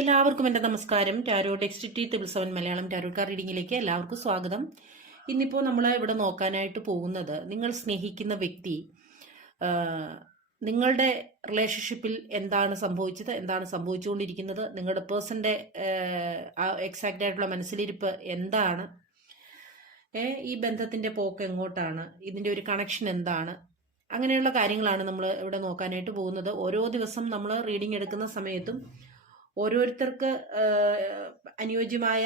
എല്ലാവർക്കും എന്റെ നമസ്കാരം. Tarot text T seven Malayalam tarot card റീഡിങ്ങിലേക്ക് എല്ലാവർക്കും സ്വാഗതം. ഇന്നിപ്പോൾ നമ്മൾ ഇവിടെ നോക്കാനായിട്ട് പോകുന്നത് നിങ്ങൾ സ്നേഹിക്കുന്ന വ്യക്തി നിങ്ങളുടെ റിലേഷൻഷിപ്പിൽ എന്താണ് സംഭവിച്ചത് എന്താണ് സംഭവിച്ചുകൊണ്ടിരിക്കുന്നത് നിങ്ങളുടെ പേഴ്സന്റെ എക്സാക്റ്റ് ആയിട്ടുള്ള മനസ്സിലിരിപ്പ് എന്താണ് ഈ ബന്ധത്തിന്റെ പോക്ക് എങ്ങോട്ടാണ് ഇതിന്റെ ഒരു കണക്ഷൻ എന്താണ് അങ്ങനെയുള്ള കാര്യങ്ങളാണ് നമ്മൾ ഇവിടെ നോക്കാനായിട്ട് പോകുന്നത്. ഓരോ ദിവസം നമ്മൾ റീഡിംഗ് എടുക്കുന്ന സമയത്തും ഓരോരുത്തർക്ക് അനുയോജ്യമായ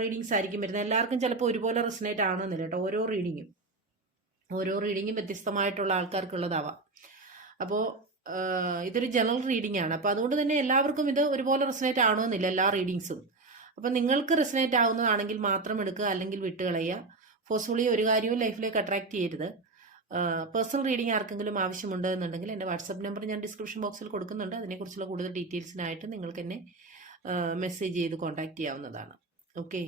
റീഡിങ്സ് ആയിരിക്കും വരുന്നത്. എല്ലാവർക്കും ചിലപ്പോൾ ഒരുപോലെ റെസനേറ്റ് ആണെന്നില്ല കേട്ടോ. ഓരോ റീഡിങ്ങും ഓരോ റീഡിങ്ങും വ്യത്യസ്തമായിട്ടുള്ള ആൾക്കാർക്കുള്ളതാവാം. അപ്പോൾ ഇതൊരു ജനറൽ റീഡിംഗ് ആണ്. അപ്പോൾ അതുകൊണ്ട് തന്നെ എല്ലാവർക്കും ഇത് ഒരുപോലെ റെസനേറ്റ് ആവണമെന്നില്ല എല്ലാ റീഡിങ്സും അപ്പം നിങ്ങൾക്ക് റെസനേറ്റ് ആവുന്നതാണെങ്കിൽ മാത്രം എടുക്കുക അല്ലെങ്കിൽ വിട്ടുകളയുക. ഫോഴ്സ്ഫുള്ളി ഒരു കാര്യവും ലൈഫിലേക്ക് അട്രാക്ട് ചെയ്യരുത്. പേഴ്സണൽ റീഡിംഗ് ആർക്കെങ്കിലും ആവശ്യമുണ്ട് എന്നുണ്ടെങ്കിൽ എന്റെ വാട്സപ്പ് നമ്പർ ഞാൻ ഡിസ്ക്രിപ്ഷൻ ബോക്സിൽ കൊടുക്കുന്നുണ്ട്. അതിനെക്കുറിച്ചുള്ള കൂടുതൽ ഡീറ്റെയിൽസിനായിട്ട് നിങ്ങൾക്ക് എന്നെ മെസ്സേജ് ചെയ്ത് കോൺടാക്ട് ചെയ്യാവുന്നതാണ്. ഓക്കെ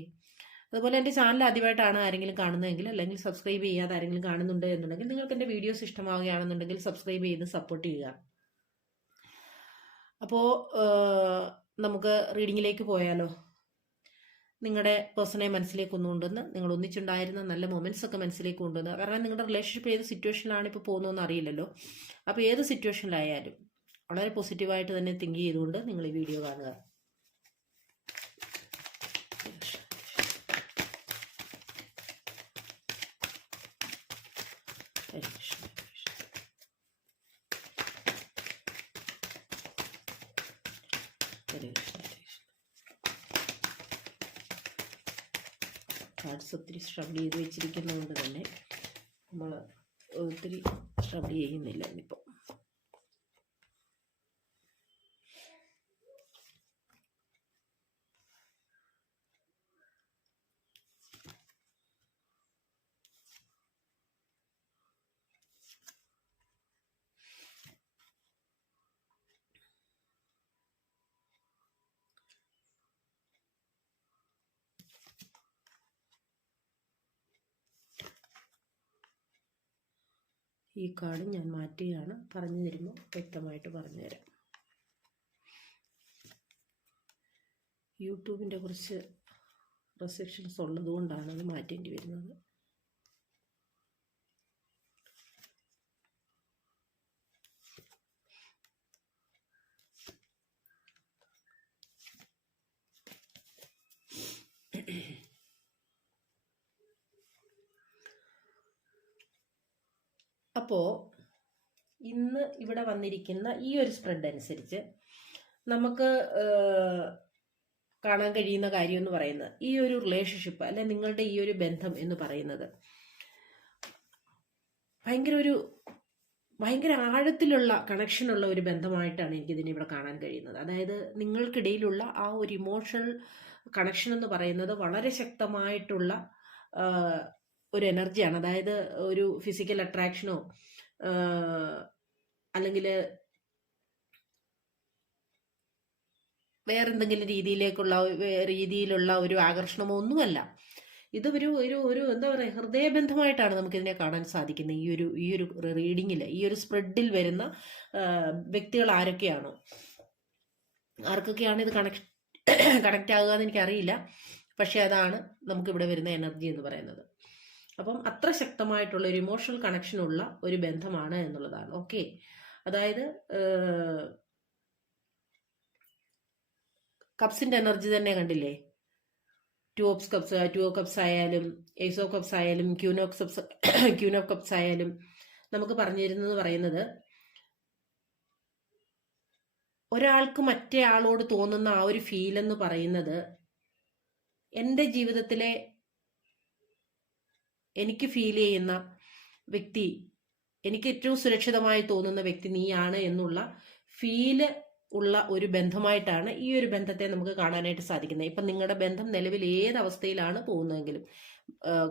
അതുപോലെ എന്റെ ചാനൽ ആദ്യമായിട്ടാണ് ആരെങ്കിലും കാണുന്നതെങ്കിൽ അല്ലെങ്കിൽ സബ്സ്ക്രൈബ് ചെയ്യാതെ ആരെങ്കിലും കാണുന്നുണ്ട് എന്നുണ്ടെങ്കിൽ നിങ്ങൾക്ക് എന്റെ വീഡിയോസ് ഇഷ്ടമാവുകയാണെന്നുണ്ടെങ്കിൽ സബ്സ്ക്രൈബ് ചെയ്ത് സപ്പോർട്ട് ചെയ്യുക. അപ്പോൾ നമുക്ക് റീഡിങ്ങിലേക്ക് പോയാലോ? നിങ്ങളുടെ പേഴ്സണെ മനസ്സിലേക്ക് കൊണ്ടുവന്ന് നിങ്ങൾ ഒന്നിച്ചുണ്ടായിരുന്ന നല്ല മൊമെന്റ്സ് ഒക്കെ മനസ്സിലേക്ക് കൊണ്ടുവന്ന് കാരണം നിങ്ങളുടെ റിലേഷൻഷിപ്പ് ഏത് സിറ്റുവേഷനിലാണ് ഇപ്പോൾ പോകുന്നതെന്ന് അറിയില്ലല്ലോ. അപ്പോൾ ഏത് സിറ്റുവേഷനിലായാലും വളരെ പോസിറ്റീവായിട്ട് തന്നെ തിങ്ക് ചെയ്തുകൊണ്ട് നിങ്ങൾ ഈ വീഡിയോ കാണുക. Thank കൃഷ്ണ, കാർഡ്സ് ഒത്തിരി സ്ട്രഗിൾ ചെയ്ത് വെച്ചിരിക്കുന്നതുകൊണ്ട് തന്നെ നമ്മൾ ഒത്തിരി സ്ട്രഗിൾ ചെയ്യുന്നില്ല ഇന്നിപ്പോൾ ഈ കാർഡ് ഞാൻ മാറ്റുകയാണ്. പറഞ്ഞു തരുമ്പോൾ വ്യക്തമായിട്ട് പറഞ്ഞു തരാം. യൂട്യൂബിന്റെ കുറച്ച് റെസ്ട്രിക്ഷൻസ് ഉള്ളതുകൊണ്ടാണ് അത് മാറ്റേണ്ടി വരുന്നത്. അപ്പോൾ ഇന്ന് ഇവിടെ വന്നിരിക്കുന്ന ഈ ഒരു സ്പ്രെഡ് അനുസരിച്ച് നമുക്ക് കാണാൻ കഴിയുന്ന കാര്യം എന്ന് പറയുന്നത് ഈ ഒരു റിലേഷൻഷിപ്പ് അല്ലെ നിങ്ങളുടെ ഈ ഒരു ബന്ധം എന്ന് പറയുന്നത് ഭയങ്കര ഒരു ഭയങ്കര ആഴത്തിലുള്ള കണക്ഷനുള്ള ഒരു ബന്ധമായിട്ടാണ് എനിക്കിതിനെ ഇവിടെ കാണാൻ കഴിയുന്നത്. അതായത് നിങ്ങൾക്കിടയിലുള്ള ആ ഒരു ഇമോഷണൽ കണക്ഷൻ എന്ന് പറയുന്നത് വളരെ ശക്തമായിട്ടുള്ള ഒരു എനർജിയാണ്. അതായത് ഒരു ഫിസിക്കൽ അട്രാക്ഷനോ അല്ലെങ്കിൽ വേറെന്തെങ്കിലും രീതിയിലേക്കുള്ള രീതിയിലുള്ള ഒരു ആകർഷണമോ ഒന്നുമല്ല. ഇത് ഒരു ഒരു ഒരു എന്താ പറയുക ഹൃദയബന്ധമായിട്ടാണ് നമുക്കിതിനെ കാണാൻ സാധിക്കുന്നത്. ഈ ഒരു ഈ ഒരു റീഡിങ്ങിൽ ഈ ഒരു സ്പ്രെഡിൽ വരുന്ന വ്യക്തികൾ ആരൊക്കെയാണോ? ആർക്കൊക്കെയാണ് ഇത് കണക്ട് കണക്റ്റ് ആകുക എന്ന് എനിക്കറിയില്ല. പക്ഷേ അതാണ് നമുക്കിവിടെ വരുന്ന എനർജി എന്ന് പറയുന്നത്. അപ്പം അത്ര ശക്തമായിട്ടുള്ള ഒരു ഇമോഷണൽ കണക്ഷൻ ഉള്ള ഒരു ബന്ധമാണ് എന്നുള്ളതാണ്. ഓക്കെ അതായത് കപ്സിന്റെ എനർജി തന്നെ കണ്ടില്ലേ? Two of cups two of cups ആയാലും എയ്സോ കപ്സ് ആയാലും ക്യൂനോ കപ്സ് ക്യൂനോ കപ്സ് ആയാലും നമുക്ക് പറഞ്ഞു തരുന്നത് പറയുന്നത് ഒരാൾക്ക് മറ്റേ ആളോട് തോന്നുന്ന ആ ഒരു ഫീൽ എന്ന് പറയുന്നത് എന്റെ ജീവിതത്തിലെ എനിക്ക് ഫീൽ ചെയ്യുന്ന വ്യക്തി എനിക്ക് ഏറ്റവും സുരക്ഷിതമായി തോന്നുന്ന വ്യക്തി നീയാണ് എന്നുള്ള ഫീൽ ഉള്ള ഒരു ബന്ധമായിട്ടാണ് ഈ ഒരു ബന്ധത്തെ നമുക്ക് കാണാനായിട്ട് സാധിക്കുന്നത്. ഇപ്പം നിങ്ങളുടെ ബന്ധം നിലവിൽ ഏത് അവസ്ഥയിലാണ് പോകുന്നതെങ്കിലും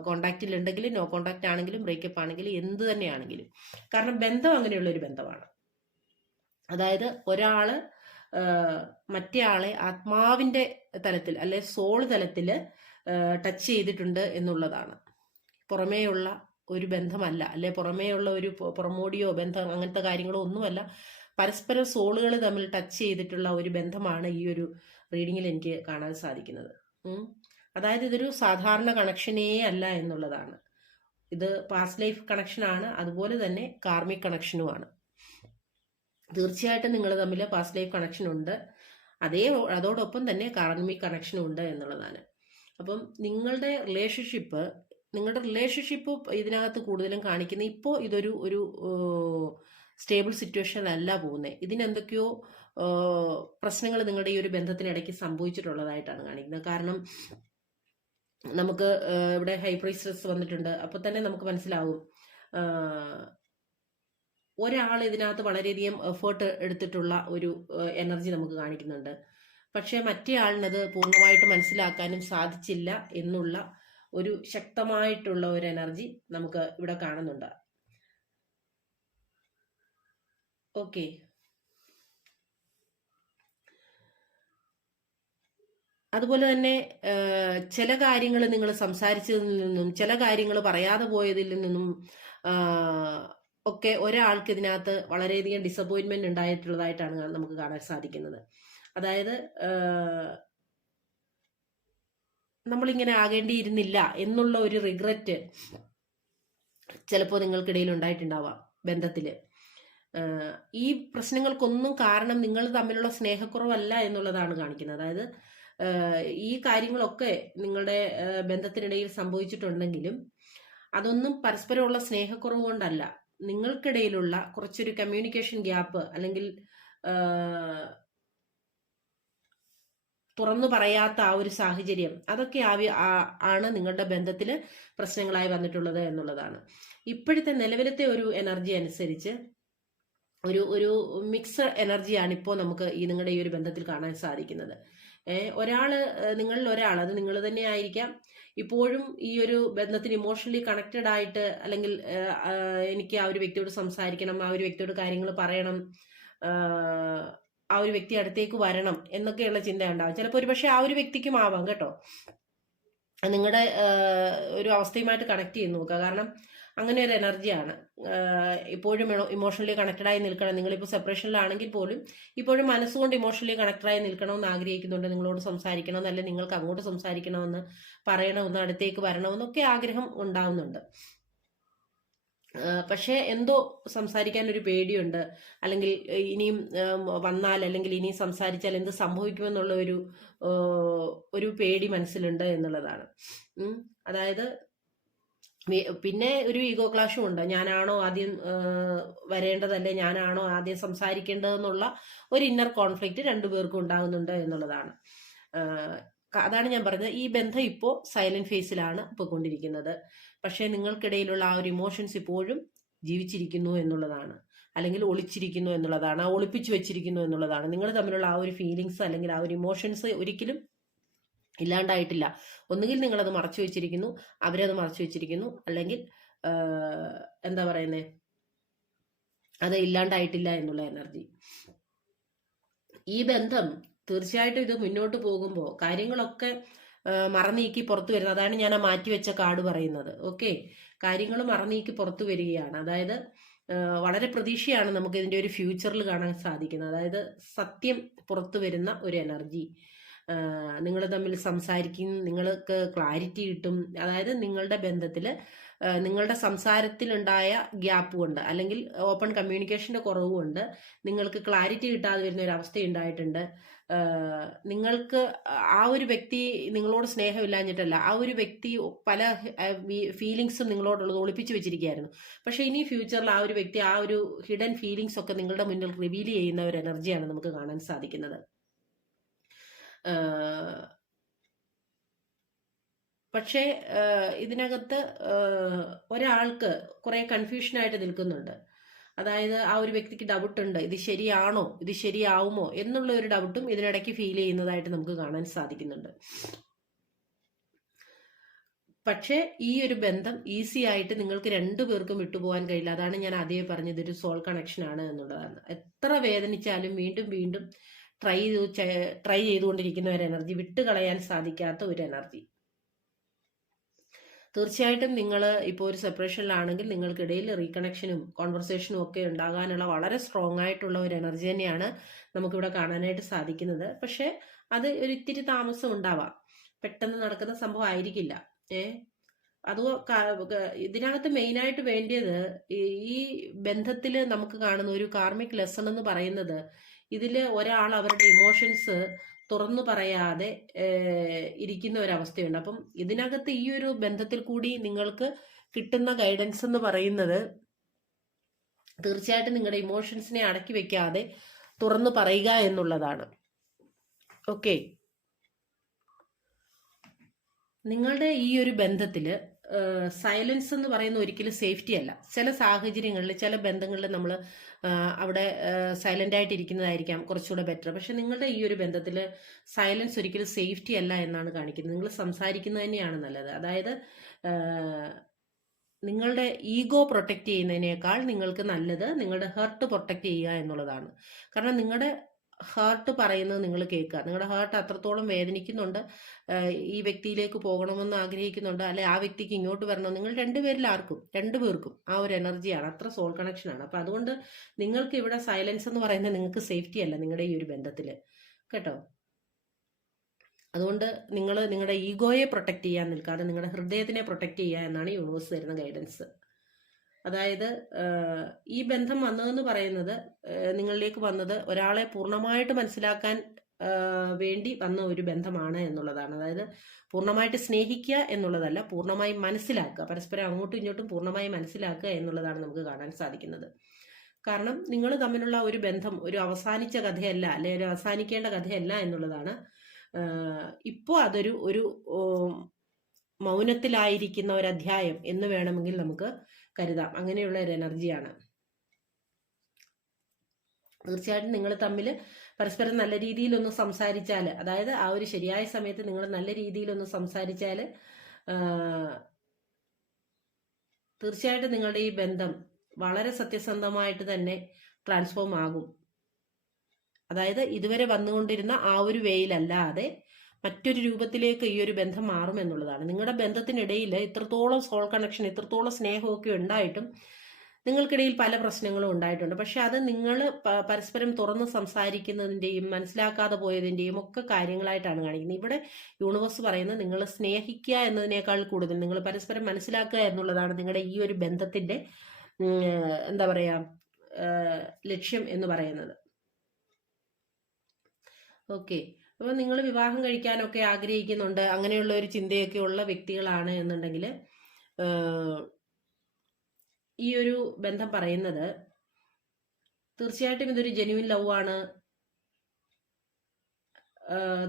കോണ്ടാക്റ്റിൽ ഉണ്ടെങ്കിലും നോ കോണ്ടാക്റ്റ് ആണെങ്കിലും ബ്രേക്കപ്പ് ആണെങ്കിലും എന്ത് തന്നെയാണെങ്കിലും. കാരണം ബന്ധം അങ്ങനെയുള്ള ഒരു ബന്ധമാണ്. അതായത് ഒരാൾ മറ്റേ ആളെ ആത്മാവിന്റെ തലത്തിൽ അല്ലെ സോൾ തലത്തിൽ ടച്ച് ചെയ്തിട്ടുണ്ട് എന്നുള്ളതാണ്. പുറമേയുള്ള ഒരു ബന്ധമല്ല. അല്ലെ പുറമേയുള്ള ഒരു പുറമോടിയോ ബന്ധം അങ്ങനത്തെ കാര്യങ്ങളോ ഒന്നുമല്ല. പരസ്പരം സോളുകൾ തമ്മിൽ ടച്ച് ചെയ്തിട്ടുള്ള ഒരു ബന്ധമാണ് ഈ ഒരു റീഡിങ്ങിൽ എനിക്ക് കാണാൻ സാധിക്കുന്നത്. അതായത് ഇതൊരു സാധാരണ കണക്ഷനേ അല്ല എന്നുള്ളതാണ്. ഇത് പാസ്റ്റ് ലൈഫ് കണക്ഷനാണ് അതുപോലെ തന്നെ കാർമിക് കണക്ഷനുമാണ് തീർച്ചയായിട്ടും നിങ്ങൾ തമ്മിൽ പാസ്റ്റ് ലൈഫ് കണക്ഷൻ ഉണ്ട്. അതേ അതോടൊപ്പം തന്നെ കാർമിക് കണക്ഷനും ഉണ്ട് എന്നുള്ളതാണ്. അപ്പം നിങ്ങളുടെ റിലേഷൻഷിപ്പ് നിങ്ങളുടെ റിലേഷൻഷിപ്പ് ഇതിനകത്ത് കൂടുതലും കാണിക്കുന്നത് ഇപ്പോൾ ഇതൊരു ഒരു സ്റ്റേബിൾ സിറ്റുവേഷൻ സിറ്റുവേഷനിലല്ല പോകുന്നത് ഇതിനെന്തൊക്കെയോ പ്രശ്നങ്ങൾ നിങ്ങളുടെ ഈ ഒരു ബന്ധത്തിനിടയ്ക്ക് സംഭവിച്ചിട്ടുള്ളതായിട്ടാണ് കാണിക്കുന്നത് കാരണം നമുക്ക് ഇവിടെ ഹൈ സ്ട്രെസ് വന്നിട്ടുണ്ട്. അപ്പോൾ തന്നെ നമുക്ക് മനസ്സിലാവും ഒരാൾ ഇതിനകത്ത് വളരെയധികം എഫേർട്ട് എടുത്തിട്ടുള്ള ഒരു എനർജി നമുക്ക് കാണിക്കുന്നുണ്ട്. പക്ഷേ മറ്റേ ആളിനത് പൂർണമായിട്ട് മനസ്സിലാക്കാനും സാധിച്ചില്ല എന്നുള്ള ഒരു ശക്തമായിട്ടുള്ള ഒരു എനർജി നമുക്ക് ഇവിടെ കാണുന്നുണ്ട്. ഓക്കെ. അതുപോലെ തന്നെ ചില കാര്യങ്ങൾ നിങ്ങൾ സംസാരിച്ചതിൽ നിന്നും ചില കാര്യങ്ങൾ പറയാതെ പോയതിൽ നിന്നും ഒക്കെ ഒരാൾക്ക് ഇതിനകത്ത് വളരെയധികം ഡിസപ്പോയിൻമെന്റ് ഉണ്ടായിട്ടുള്ളതായിട്ടാണ് നമുക്ക് കാണാൻ സാധിക്കുന്നത്. അതായത് നമ്മളിങ്ങനെ ആകേണ്ടിയിരുന്നില്ല എന്നുള്ള ഒരു റിഗ്രറ്റ് ചിലപ്പോൾ നിങ്ങൾക്കിടയിൽ ഉണ്ടായിട്ടുണ്ടാവാം ബന്ധത്തിൽ ഈ പ്രശ്നങ്ങൾക്കൊന്നും കാരണം നിങ്ങൾ തമ്മിലുള്ള സ്നേഹക്കുറവല്ല എന്നുള്ളതാണ് കാണിക്കുന്നത്. അതായത് ഈ കാര്യങ്ങളൊക്കെ നിങ്ങളുടെ ബന്ധത്തിനിടയിൽ സംഭവിച്ചിട്ടുണ്ടെങ്കിലും അതൊന്നും പരസ്പരമുള്ള സ്നേഹക്കുറവ് കൊണ്ടല്ല. നിങ്ങൾക്കിടയിലുള്ള കുറച്ചൊരു കമ്മ്യൂണിക്കേഷൻ ഗ്യാപ്പ് അല്ലെങ്കിൽ തുറന്നു പറയാത്ത ആ ഒരു സാഹചര്യം അതൊക്കെ ആവി- ആണ് നിങ്ങളുടെ ബന്ധത്തിൽ പ്രശ്നങ്ങളായി വന്നിട്ടുള്ളത് എന്നുള്ളതാണ്. ഇപ്പോഴത്തെ നിലവിലത്തെ ഒരു എനർജി അനുസരിച്ച് ഒരു ഒരു മിക്സ് എനർജിയാണ് ഇപ്പോൾ നമുക്ക് ഈ നിങ്ങളുടെ ഈ ഒരു ബന്ധത്തിൽ കാണാൻ സാധിക്കുന്നത്. ഒരാൾ നിങ്ങളിൽ ഒരാൾ അത് നിങ്ങൾ തന്നെ ആയിരിക്കാം. ഇപ്പോഴും ഈ ഒരു ബന്ധത്തിന് ഇമോഷണലി കണക്റ്റഡ് ആയിട്ട് അല്ലെങ്കിൽ എനിക്ക് ആ ഒരു വ്യക്തിയോട് സംസാരിക്കണം ആ ഒരു വ്യക്തിയോട് കാര്യങ്ങൾ പറയണം ആ ഒരു വ്യക്തി അടുത്തേക്ക് വരണം എന്നൊക്കെയുള്ള ചിന്ത ഉണ്ടാവും ചിലപ്പോൾ ഒരു പക്ഷേ ആ ഒരു വ്യക്തിക്കും ആവാം കേട്ടോ. നിങ്ങളുടെ ഒരു അവസ്ഥയുമായിട്ട് കണക്ട് ചെയ്ത് നോക്കുക. കാരണം അങ്ങനെ ഒരു എനർജിയാണ് ഇപ്പോഴും ഇമോഷണലി കണക്റ്റഡായി നിൽക്കണം. നിങ്ങളിപ്പോൾ സെപ്പറേഷനിലാണെങ്കിൽ പോലും ഇപ്പോഴും മനസ്സുകൊണ്ട് ഇമോഷണലി കണക്റ്റഡായി നിൽക്കണമെന്ന് ആഗ്രഹിക്കുന്നുണ്ട്. നിങ്ങളോട് സംസാരിക്കണം എന്നല്ലേ നിങ്ങൾക്ക് അങ്ങോട്ട് സംസാരിക്കണമെന്ന് പറയണമെന്ന് അടുത്തേക്ക് വരണമെന്നൊക്കെ ആഗ്രഹം ഉണ്ടാവുന്നുണ്ട്. പക്ഷേ എന്തോ സംസാരിക്കാൻ ഒരു പേടിയുണ്ട്. അല്ലെങ്കിൽ ഇനിയും വന്നാൽ അല്ലെങ്കിൽ ഇനിയും സംസാരിച്ചാൽ എന്ത് സംഭവിക്കുമെന്നുള്ള ഒരു ഒരു പേടി മനസ്സിലുണ്ട് എന്നുള്ളതാണ്. അതായത് പിന്നെ ഒരു ഈഗോ ക്ലാഷും ഉണ്ട്. ഞാനാണോ ആദ്യം വരേണ്ടതല്ലേ? ഞാനാണോ ആദ്യം സംസാരിക്കേണ്ടതെന്നുള്ള ഒരു ഇന്നർ കോൺഫ്ലിക്റ്റ് രണ്ടുപേർക്കും ഉണ്ടാകുന്നുണ്ട് എന്നുള്ളതാണ്. അതാണ് ഞാൻ പറഞ്ഞത്. ഈ ബന്ധം ഇപ്പോൾ സൈലന്റ് ഫേസിലാണ് പോയിക്കൊണ്ടിരിക്കുന്നത്. പക്ഷേ നിങ്ങൾക്കിടയിലുള്ള ആ ഒരു ഇമോഷൻസ് ഇപ്പോഴും ജീവിച്ചിരിക്കുന്നു എന്നുള്ളതാണ്. അല്ലെങ്കിൽ ഒളിച്ചിരിക്കുന്നു എന്നുള്ളതാണ് ആ ഒളിപ്പിച്ചു വെച്ചിരിക്കുന്നു എന്നുള്ളതാണ്. നിങ്ങൾ തമ്മിലുള്ള ആ ഒരു ഫീലിങ്സ് അല്ലെങ്കിൽ ആ ഒരു ഇമോഷൻസ് ഒരിക്കലും ഇല്ലാണ്ടായിട്ടില്ല. ഒന്നുകിൽ നിങ്ങളത് മറച്ചു വെച്ചിരിക്കുന്നു അവരത് മറച്ചു വെച്ചിരിക്കുന്നു. അല്ലെങ്കിൽ എന്താ പറയുന്നേ? അത് ഇല്ലാണ്ടായിട്ടില്ല എന്നുള്ള എനർജി ഈ ബന്ധം തീർച്ചയായിട്ടും ഇത് മുന്നോട്ട് പോകുമ്പോൾ കാര്യങ്ങളൊക്കെ ആ, മറനീക്കി പുറത്തു വരുന്നത്. അതാണ് ഞാൻ ആ മാറ്റിവെച്ച കാർഡ് പറയുന്നത്. ഓക്കെ കാര്യങ്ങൾ മറന്നീക്കി പുറത്തു വരികയാണ്. അതായത് വളരെ പ്രതീക്ഷയാണ് നമുക്ക് ഇതിന്റെ ഒരു ഫ്യൂച്ചറിൽ കാണാൻ സാധിക്കുന്നത്. അതായത് സത്യം പുറത്തു വരുന്ന ഒരു എനർജി നിങ്ങൾ തമ്മിൽ സംസാരിക്കും നിങ്ങൾക്ക് ക്ലാരിറ്റി കിട്ടും. അതായത് നിങ്ങളുടെ ബന്ധത്തിൽ നിങ്ങളുടെ സംസാരത്തിലുണ്ടായ ഗ്യാപ്പ് കൊണ്ട് അല്ലെങ്കിൽ ഓപ്പൺ കമ്മ്യൂണിക്കേഷന്റെ കുറവ് കൊണ്ട് നിങ്ങൾക്ക് ക്ലാരിറ്റി കിട്ടാതെ വരുന്ന ഒരു അവസ്ഥ ഉണ്ടായിട്ടുണ്ട്. നിങ്ങൾക്ക് ആ ഒരു വ്യക്തി നിങ്ങളോട് സ്നേഹമില്ലാഞ്ഞിട്ടല്ല ആ ഒരു വ്യക്തി പല ഫീലിങ്സും നിങ്ങളോടുള്ളത് ഒളിപ്പിച്ചു വെച്ചിരിക്കുകയായിരുന്നു. പക്ഷെ ഇനി ഫ്യൂച്ചറിൽ ആ ഒരു വ്യക്തി ആ ഒരു ഹിഡൻ ഫീലിങ്സ് ഒക്കെ നിങ്ങളുടെ മുന്നിൽ റിവീൽ ചെയ്യുന്ന ഒരു എനർജിയാണ് നമുക്ക് കാണാൻ സാധിക്കുന്നത്. പക്ഷേ ഇതിനകത്ത് ഒരാൾക്ക് കുറെ കൺഫ്യൂഷനായിട്ട് നിൽക്കുന്നുണ്ട്. അതായത് ആ ഒരു വ്യക്തിക്ക് ഡൗട്ട് ഉണ്ട്. ഇത് ശരിയാണോ? ഇത് ശരിയാവുമോ? എന്നുള്ള ഒരു ഡൗട്ടും ഇതിനിടയ്ക്ക് ഫീൽ ചെയ്യുന്നതായിട്ട് നമുക്ക് കാണാൻ സാധിക്കുന്നുണ്ട്. പക്ഷേ ഈ ഒരു ബന്ധം ഈസി ആയിട്ട് നിങ്ങൾക്ക് രണ്ടു പേർക്കും വിട്ടുപോകാൻ കഴിയില്ല. അതാണ് ഞാൻ ആദ്യമേ പറഞ്ഞത്. ഒരു സോൾ കണക്ഷൻ ആണ് എന്നുള്ളതാണ്. എത്ര വേദനിച്ചാലും വീണ്ടും വീണ്ടും ട്രൈ ചെയ്തു ട്രൈ ചെയ്തുകൊണ്ടിരിക്കുന്ന ഒരു എനർജി വിട്ടുകളയാൻ സാധിക്കാത്ത ഒരു എനർജി തീർച്ചയായിട്ടും നിങ്ങൾ ഇപ്പോൾ ഒരു സെപ്പറേഷനിലാണെങ്കിൽ നിങ്ങൾക്കിടയിൽ റീകണക്ഷനും കോൺവെർസേഷനും ഒക്കെ ഉണ്ടാകാനുള്ള വളരെ സ്ട്രോങ് ആയിട്ടുള്ള ഒരു എനർജി തന്നെയാണ് നമുക്കിവിടെ കാണാനായിട്ട് സാധിക്കുന്നത്. പക്ഷേ അത് ഒരു ഇത്തിരി താമസം ഉണ്ടാവാം. പെട്ടെന്ന് നടക്കുന്ന സംഭവം ആയിരിക്കില്ല. ഏ? അത് ഇതിനകത്ത് മെയിനായിട്ട് വേണ്ടിയത് ഈ ബന്ധത്തിൽ നമുക്ക് കാണുന്ന ഒരു കാർമിക് ലെസൺ എന്ന് പറയുന്നത് ഇതിൽ ഒരാൾ അവരുടെ ഇമോഷൻസ് തുറന്നു പറയാതെ ഇരിക്കുന്ന ഒരവസ്ഥയുണ്ട്. അപ്പം ഇതിനകത്ത് ഈ ഒരു ബന്ധത്തിൽ കൂടി നിങ്ങൾക്ക് കിട്ടുന്ന ഗൈഡൻസ് എന്ന് പറയുന്നത് തീർച്ചയായിട്ടും നിങ്ങളുടെ ഇമോഷൻസിനെ അടക്കി വെക്കാതെ തുറന്നു പറയുക എന്നുള്ളതാണ്. ഓക്കെ നിങ്ങളുടെ ഈ ഒരു ബന്ധത്തിൽ സൈലൻസ് എന്ന് പറയുന്ന ഒരിക്കലും സേഫ്റ്റി അല്ല. ചില സാഹചര്യങ്ങളിൽ ചില ബന്ധങ്ങളിൽ നമ്മൾ അവിടെ സൈലന്റ് ആയിട്ട് ഇരിക്കുന്നതായിരിക്കാം കുറച്ചുകൂടെ ബെറ്റർ പക്ഷെ നിങ്ങളുടെ ഈ ഒരു ബന്ധത്തിൽ സൈലൻസ് ഒരിക്കലും സേഫ്റ്റി അല്ല എന്നാണ് കാണിക്കുന്നത്. നിങ്ങൾ സംസാരിക്കുന്നത് തന്നെയാണ് നല്ലത്. അതായത് നിങ്ങളുടെ ഈഗോ പ്രൊട്ടക്റ്റ് ചെയ്യുന്നതിനേക്കാൾ നിങ്ങൾക്ക് നല്ലത് നിങ്ങളുടെ ഹെർട്ട് പ്രൊട്ടക്റ്റ് ചെയ്യുക എന്നുള്ളതാണ്. കാരണം നിങ്ങളുടെ ഹാർട്ട് പറയുന്നത് നിങ്ങൾ കേൾക്കുക. നിങ്ങളുടെ ഹേർട്ട് അത്രത്തോളം വേദനിക്കുന്നുണ്ട്. ഈ വ്യക്തിയിലേക്ക് പോകണമെന്ന് ആഗ്രഹിക്കുന്നുണ്ട്. അല്ലെ ആ വ്യക്തിക്ക് ഇങ്ങോട്ട് വരണം. നിങ്ങൾ രണ്ടുപേരിൽ ആർക്കും രണ്ടുപേർക്കും ആ ഒരു എനർജിയാണ് അത്ര സോൾ കണക്ഷനാണ് അപ്പം അതുകൊണ്ട് നിങ്ങൾക്ക് ഇവിടെ സൈലൻസ് എന്ന് പറയുന്നത് നിങ്ങൾക്ക് സേഫ്റ്റി അല്ല നിങ്ങളുടെ ഈ ഒരു ബന്ധത്തിൽ കേട്ടോ? അതുകൊണ്ട് നിങ്ങൾ നിങ്ങളുടെ ഈഗോയെ പ്രൊട്ടക്റ്റ് ചെയ്യാൻ നിൽക്കാതെ നിങ്ങളുടെ ഹൃദയത്തിനെ പ്രൊട്ടക്റ്റ് ചെയ്യുക എന്നാണ് യൂണിവേഴ്സ് തരുന്ന ഗൈഡൻസ് അതായത് ഈ ബന്ധം വന്നതെന്ന് പറയുന്നത് നിങ്ങളിലേക്ക് വന്നത് ഒരാളെ പൂർണമായിട്ട് മനസ്സിലാക്കാൻ വേണ്ടി വന്ന ഒരു ബന്ധമാണ് എന്നുള്ളതാണ്. അതായത് പൂർണമായിട്ട് സ്നേഹിക്കുക എന്നുള്ളതല്ല പൂർണമായി മനസ്സിലാക്കുക. പരസ്പരം അങ്ങോട്ടും ഇങ്ങോട്ടും പൂർണമായി മനസ്സിലാക്കുക എന്നുള്ളതാണ് നമുക്ക് കാണാൻ സാധിക്കുന്നത്. കാരണം നിങ്ങൾ തമ്മിലുള്ള ഒരു ബന്ധം ഒരു അവസാനിച്ച കഥയല്ല അല്ലെ ഒരു അവസാനിക്കേണ്ട കഥയല്ല എന്നുള്ളതാണ്. ഇപ്പോൾ അതൊരു ഒരു മൗനത്തിലായിരിക്കുന്ന ഒരു അധ്യായം എന്ന് വേണമെങ്കിൽ നമുക്ക് കരുതാം. അങ്ങനെയുള്ള ഒരു എനർജിയാണ്. തീർച്ചയായിട്ടും നിങ്ങൾ തമ്മിൽ പരസ്പരം നല്ല രീതിയിലൊന്ന് സംസാരിച്ചാൽ അതായത് ആ ഒരു ശരിയായ സമയത്ത് നിങ്ങൾ നല്ല രീതിയിലൊന്ന് സംസാരിച്ചാൽ തീർച്ചയായിട്ടും നിങ്ങളുടെ ഈ ബന്ധം വളരെ സത്യസന്ധമായിട്ട് തന്നെ ട്രാൻസ്ഫോം ആകും. അതായത് ഇതുവരെ വന്നുകൊണ്ടിരുന്ന ആ ഒരു വേയിലല്ലാതെ മറ്റൊരു രൂപത്തിലേക്ക് ഈ ഒരു ബന്ധം മാറും എന്നുള്ളതാണ്. നിങ്ങളുടെ ബന്ധത്തിനിടയിൽ ഇത്രത്തോളം സോൾ കണക്ഷൻ ഇത്രത്തോളം സ്നേഹമൊക്കെ ഉണ്ടായിട്ടും നിങ്ങൾക്കിടയിൽ പല പ്രശ്നങ്ങളും ഉണ്ടായിട്ടുണ്ട്. പക്ഷെ അത് നിങ്ങൾ പരസ്പരം തുറന്ന് സംസാരിക്കുന്നതിന്റെയും മനസ്സിലാക്കാതെ പോയതിന്റെയും ഒക്കെ കാര്യങ്ങളായിട്ടാണ് കാണിക്കുന്നത്. ഇവിടെ യൂണിവേഴ്സ് പറയുന്നത് നിങ്ങൾ സ്നേഹിക്കുക എന്നതിനേക്കാൾ കൂടുതൽ നിങ്ങൾ പരസ്പരം മനസ്സിലാക്കുക എന്നുള്ളതാണ് നിങ്ങളുടെ ഈ ഒരു ബന്ധത്തിന്റെ എന്താ പറയുക ലക്ഷ്യം എന്ന് പറയുന്നത്. ഓക്കെ. അപ്പോൾ നിങ്ങൾ വിവാഹം കഴിക്കാനൊക്കെ ആഗ്രഹിക്കുന്നുണ്ട് അങ്ങനെയുള്ള ഒരു ചിന്തയൊക്കെ ഉള്ള വ്യക്തികളാണ് എന്നുണ്ടെങ്കിൽ ഈ ഒരു ബന്ധം പറയുന്നത്. തീർച്ചയായിട്ടും ഇതൊരു ജെന്യുവിൻ ലവ് ആണ്.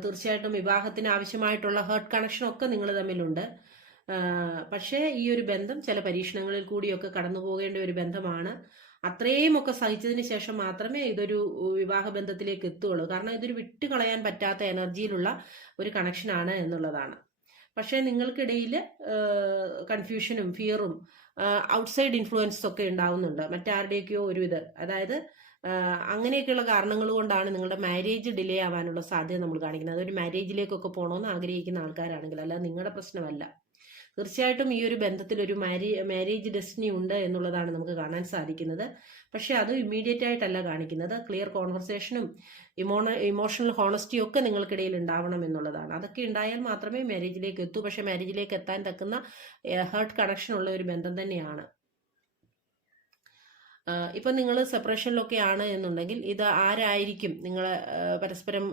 തീർച്ചയായിട്ടും വിവാഹത്തിന് ആവശ്യമായിട്ടുള്ള ഹേർട്ട് കണക്ഷൻ ഒക്കെ നിങ്ങൾ തമ്മിലുണ്ട്. പക്ഷേ ഈ ഒരു ബന്ധം ചില പരീക്ഷണങ്ങളിൽ കൂടിയൊക്കെ കടന്നു പോകേണ്ട ഒരു ബന്ധമാണ്. അത്രയും ഒക്കെ സഹിച്ചതിന് ശേഷം മാത്രമേ ഇതൊരു വിവാഹ ബന്ധത്തിലേക്ക് എത്തുകയുള്ളൂ. കാരണം ഇതൊരു വിട്ടുകളയാൻ പറ്റാത്ത എനർജിയിലുള്ള ഒരു കണക്ഷനാണ് എന്നുള്ളതാണ്. പക്ഷേ നിങ്ങൾക്കിടയിൽ കൺഫ്യൂഷനും ഫിയറും ഔട്ട്സൈഡ് ഇൻഫ്ലുവൻസ് ഒക്കെ ഉണ്ടാവുന്നുണ്ട്. മറ്റാരുടെയൊക്കെയോ ഒരു ഇത്. അതായത് അങ്ങനെയൊക്കെയുള്ള കാരണങ്ങൾ കൊണ്ടാണ് നിങ്ങളുടെ മാരേജ് ഡിലേ ആവാനുള്ള സാധ്യത നമ്മൾ കാണിക്കുന്നത്. അതൊരു മാരേജിലേക്കൊക്കെ പോകണമെന്ന് ആഗ്രഹിക്കുന്ന ആൾക്കാരാണെങ്കിൽ അല്ലാതെ നിങ്ങളുടെ പ്രശ്നമല്ല. തീർച്ചയായിട്ടും ഈ ഒരു ബന്ധത്തിൽ ഒരു മാരി മാരേജ് ഡെസ്റ്റിനി ഉണ്ട് എന്നുള്ളതാണ് നമുക്ക് കാണാൻ സാധിക്കുന്നത്. പക്ഷെ അത് ഇമ്മീഡിയറ്റ് ആയിട്ടല്ല കാണിക്കുന്നത്. ക്ലിയർ കോൺവെർസേഷനും ഇമോണ ഇമോഷണൽ ഹോണസ്റ്റിയും ഒക്കെ നിങ്ങൾക്കിടയിൽ ഉണ്ടാവണം എന്നുള്ളതാണ്. അതൊക്കെ ഉണ്ടായാൽ മാത്രമേ മാരേജിലേക്ക് എത്തൂ. പക്ഷെ മാരേജിലേക്ക് എത്താൻ തക്കുന്ന ഹേർട്ട് കണക്ഷൻ ഉള്ള ഒരു ബന്ധം തന്നെയാണ്. ഇപ്പം നിങ്ങൾ സെപ്പറേഷനിലൊക്കെ ആണ് എന്നുണ്ടെങ്കിൽ ഇത് ആരായിരിക്കും നിങ്ങൾ പരസ്പരം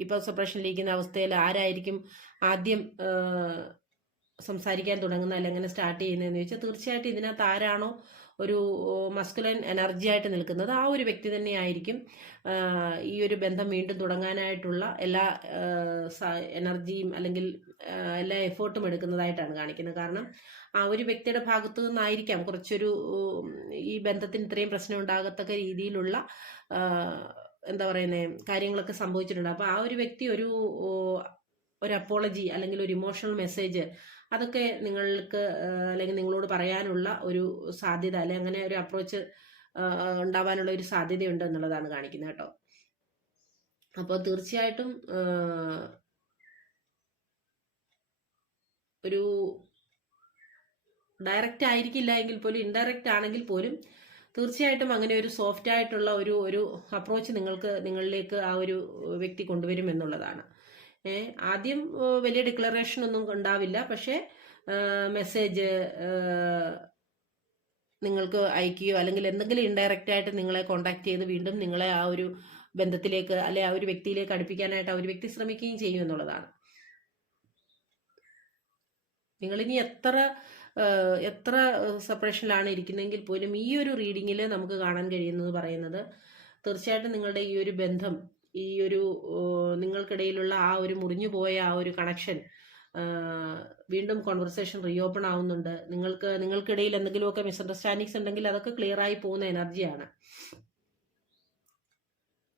ഇപ്പോൾ ലീഗിന്റെ അവസ്ഥയിൽ ആരായിരിക്കും ആദ്യം സംസാരിക്കാൻ തുടങ്ങുന്ന അല്ലെങ്കിൽ എങ്ങനെ സ്റ്റാർട്ട് ചെയ്യുന്നതെന്ന് ചോദിച്ചാൽ തീർച്ചയായിട്ടും ഇതിനകത്ത് ആരാണോ ഒരു മസ്കുലൻ എനർജി ആയിട്ട് നിൽക്കുന്നത് ആ ഒരു വ്യക്തി തന്നെയായിരിക്കും ഈ ഒരു ബന്ധം വീണ്ടും തുടങ്ങാനായിട്ടുള്ള എല്ലാ എനർജിയും അല്ലെങ്കിൽ എല്ലാ എഫേർട്ടും എടുക്കുന്നതായിട്ടാണ് കാണിക്കുന്നത്. കാരണം ആ ഒരു വ്യക്തിയുടെ ഭാഗത്തു നിന്നായിരിക്കാം കുറച്ചൊരു ഈ ബന്ധത്തിന് ഇത്രയും പ്രശ്നം ഉണ്ടാകത്തക്ക രീതിയിലുള്ള എന്താ പറയുന്നത് കാര്യങ്ങളൊക്കെ സംഭവിച്ചിട്ടുണ്ട്. അപ്പോൾ ആ ഒരു വ്യക്തി ഒരു ഒരു അപ്പോളജി അല്ലെങ്കിൽ ഒരു ഇമോഷണൽ മെസ്സേജ് അതൊക്കെ നിങ്ങൾക്ക് അല്ലെങ്കിൽ നിങ്ങളോട് പറയാനുള്ള ഒരു സാധ്യത അല്ലെങ്കിൽ അങ്ങനെ ഒരു അപ്രോച്ച് ഉണ്ടാവാനുള്ള ഒരു സാധ്യതയുണ്ട് എന്നുള്ളതാണ് കാണിക്കുന്നത് കേട്ടോ. അപ്പോൾ തീർച്ചയായിട്ടും ഒരു ഡയറക്റ്റ് ആയിരിക്കില്ല എങ്കിൽ പോലും ഇൻഡയറക്റ്റ് ആണെങ്കിൽ പോലും തീർച്ചയായിട്ടും അങ്ങനെ ഒരു സോഫ്റ്റ് ആയിട്ടുള്ള ഒരു ഒരു അപ്രോച്ച് നിങ്ങൾക്ക് നിങ്ങളിലേക്ക് ആ ഒരു വ്യക്തി കൊണ്ടുവരും എന്നുള്ളതാണ്. ആദ്യം വലിയ ഡിക്ലറേഷൻ ഒന്നും ഉണ്ടാവില്ല. പക്ഷേ മെസ്സേജ് നിങ്ങൾക്ക് അയക്കുകയോ അല്ലെങ്കിൽ എന്തെങ്കിലും ഇൻഡയറക്റ്റ് ആയിട്ട് നിങ്ങളെ കോണ്ടാക്ട് ചെയ്ത് വീണ്ടും നിങ്ങളെ ആ ഒരു ബന്ധത്തിലേക്ക് അല്ലെ ആ ഒരു വ്യക്തിയിലേക്ക് അടുപ്പിക്കാനായിട്ട് ആ ഒരു വ്യക്തി ശ്രമിക്കുകയും ചെയ്യും എന്നുള്ളതാണ്. നിങ്ങളിനി എത്ര എത്ര സെപ്പറേഷനിലാണ് ഇരിക്കുന്നതെങ്കിൽ പോലും ഈ ഒരു റീഡിങ്ങിൽ നമുക്ക് കാണാൻ കഴിയുന്നത് പറയുന്നത് തീർച്ചയായിട്ടും നിങ്ങളുടെ ഈ ഒരു ബന്ധം ഈ ഒരു നിങ്ങൾക്കിടയിലുള്ള ആ ഒരു മുറിഞ്ഞു പോയ ആ ഒരു കണക്ഷൻ വീണ്ടും കോൺവെർസേഷൻ റീഓപ്പൺ ആവുന്നുണ്ട്. നിങ്ങൾക്ക് നിങ്ങൾക്കിടയിൽ എന്തെങ്കിലുമൊക്കെ മിസ്അണ്ടർസ്റ്റാൻഡിങ്സ് ഉണ്ടെങ്കിൽ അതൊക്കെ ക്ലിയർ ആയി പോകുന്ന എനർജിയാണ്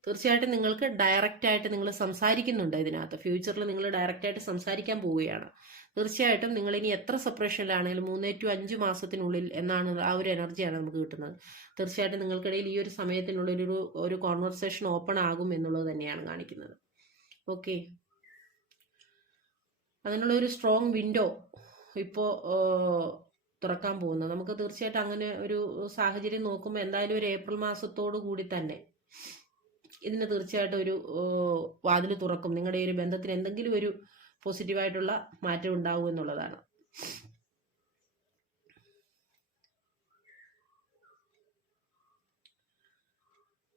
തീർച്ചയായിട്ടും നിങ്ങൾക്ക് ഡയറക്റ്റ് ആയിട്ട് നിങ്ങൾ സംസാരിക്കുന്നുണ്ട് ഇതിനകത്ത്. ഫ്യൂച്ചറിൽ നിങ്ങൾ ഡയറക്റ്റ് ആയിട്ട് സംസാരിക്കാൻ പോവുകയാണ്. തീർച്ചയായിട്ടും നിങ്ങൾ ഇനി എത്ര സെപ്പറേഷനിലാണെങ്കിലും മൂന്നേ ടു അഞ്ച് മാസത്തിനുള്ളിൽ എന്നാണ് ആ ഒരു എനർജിയാണ് നമുക്ക് കിട്ടുന്നത്. തീർച്ചയായിട്ടും നിങ്ങൾക്കിടയിൽ ഈ ഒരു സമയത്തിനുള്ളിൽ ഒരു ഒരു കോൺവെർസേഷൻ ഓപ്പൺ ആകും എന്നുള്ളത് തന്നെയാണ് കാണിക്കുന്നത്. ഓക്കെ അതിനുള്ള ഒരു സ്ട്രോങ് വിൻഡോ ഇപ്പോൾ തുറക്കാൻ പോകുന്നത് നമുക്ക് തീർച്ചയായിട്ടും അങ്ങനെ ഒരു സാഹചര്യം നോക്കുമ്പോൾ എന്തായാലും ഒരു ഏപ്രിൽ മാസത്തോടു കൂടി തന്നെ ഇതിന് തീർച്ചയായിട്ടും ഒരു വാതിൽ തുറക്കും. നിങ്ങളുടെ ഒരു ബന്ധത്തിന് എന്തെങ്കിലും ഒരു പോസിറ്റീവായിട്ടുള്ള മാറ്റം ഉണ്ടാവും എന്നുള്ളതാണ്.